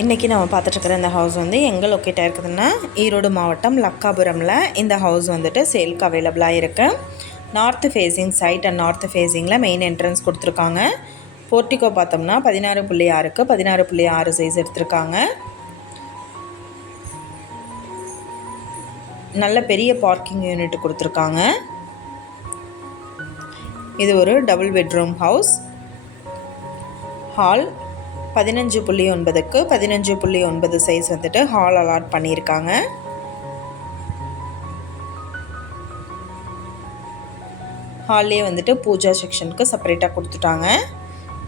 இன்றைக்கி நம்ம பார்த்துட்ருக்குற இந்த ஹவுஸ் வந்து எங்கே லொக்கேட் ஆகிருக்குதுன்னா ஈரோடு மாவட்டம் லக்காபுரமில் இந்த ஹவுஸ் வந்துட்டு சேல்க்கு அவைலபிளாக இருக்குது. North facing side and north ஃபேஸிங்கில் மெயின் என்ட்ரன்ஸ் கொடுத்துருக்காங்க. போர்ட்டிகோ பார்த்தோம்னா 16.6க்கு 16.6 சைஸ் எடுத்திருக்காங்க. நல்ல பெரிய பார்க்கிங் யூனிட் கொடுத்துருக்காங்க. இது ஒரு டபுள் பெட்ரூம் ஹவுஸ். ஹால் 15.9க்கு 15.9 சைஸ் வந்துட்டு ஹால் அலாட் பண்ணியிருக்காங்க. ஹால்லே வந்துட்டு பூஜா செக்ஷனுக்கு செப்பரேட்டாக கொடுத்துட்டாங்க.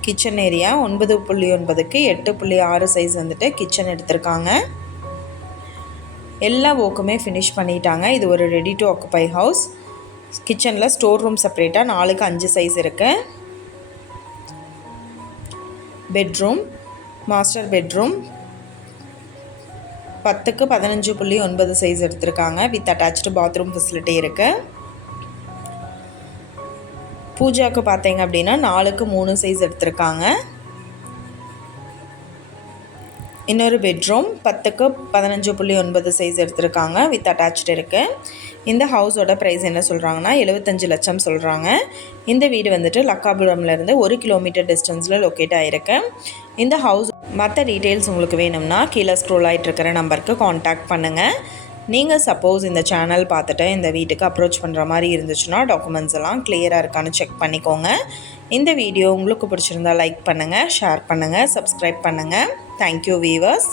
கிச்சன் ஏரியா 9.9க்கு 8.6 சைஸ் வந்துட்டு கிச்சன் எடுத்திருக்காங்க. எல்லா ஒர்க்குமே ஃபினிஷ் பண்ணிட்டாங்க. இது ஒரு ரெடி டு ஆக்குபை ஹவுஸ். கிச்சனில் ஸ்டோர் ரூம் செப்பரேட்டாக 4க்கு 5 சைஸ் இருக்குது. பெட்ரூம் மாஸ்டர் பெட்ரூம் 10க்கு 15.9 சைஸ் எடுத்திருக்காங்க. வித் அட்டாச்டு பாத்ரூம் ஃபெசிலிட்டி இருக்குது. பூஜாவுக்கு பார்த்தீங்க அப்படின்னா 4க்கு 3 சைஸ் எடுத்திருக்காங்க. இன்னொரு பெட்ரூம் 10க்கு 15.9 சைஸ் எடுத்திருக்காங்க. வித் அட்டாச்டு இருக்குது. இந்த ஹவுஸோட ப்ரைஸ் என்ன சொல்கிறாங்கன்னா 75 லட்சம் சொல்கிறாங்க. இந்த வீடு வந்துட்டு லக்காபுரம்லேருந்து 1 கிலோமீட்டர் டிஸ்டன்ஸில் லொக்கேட் ஆகிருக்கு. இந்த ஹவுஸ் மற்ற டீட்டெயில்ஸ் உங்களுக்கு வேணும்னா கீழே ஸ்க்ரோல் ஆகிட்டு இருக்கிற நம்பருக்கு காண்டாக்ட் பண்ணுங்கள். நீங்கள் சப்போஸ் இந்த சேனல் பார்த்துட்டு இந்த வீட்டுக்கு அப்ரோச் பண்ணுற மாதிரி இருந்துச்சுன்னா டாக்குமெண்ட்ஸ் எல்லாம் கிளியராக இருக்கான்னு செக் பண்ணிக்கோங்க. இந்த வீடியோ உங்களுக்கு பிடிச்சிருந்தா லைக் பண்ணுங்கள், ஷேர் பண்ணுங்கள், சப்ஸ்கிரைப் பண்ணுங்கள். Thank you viewers.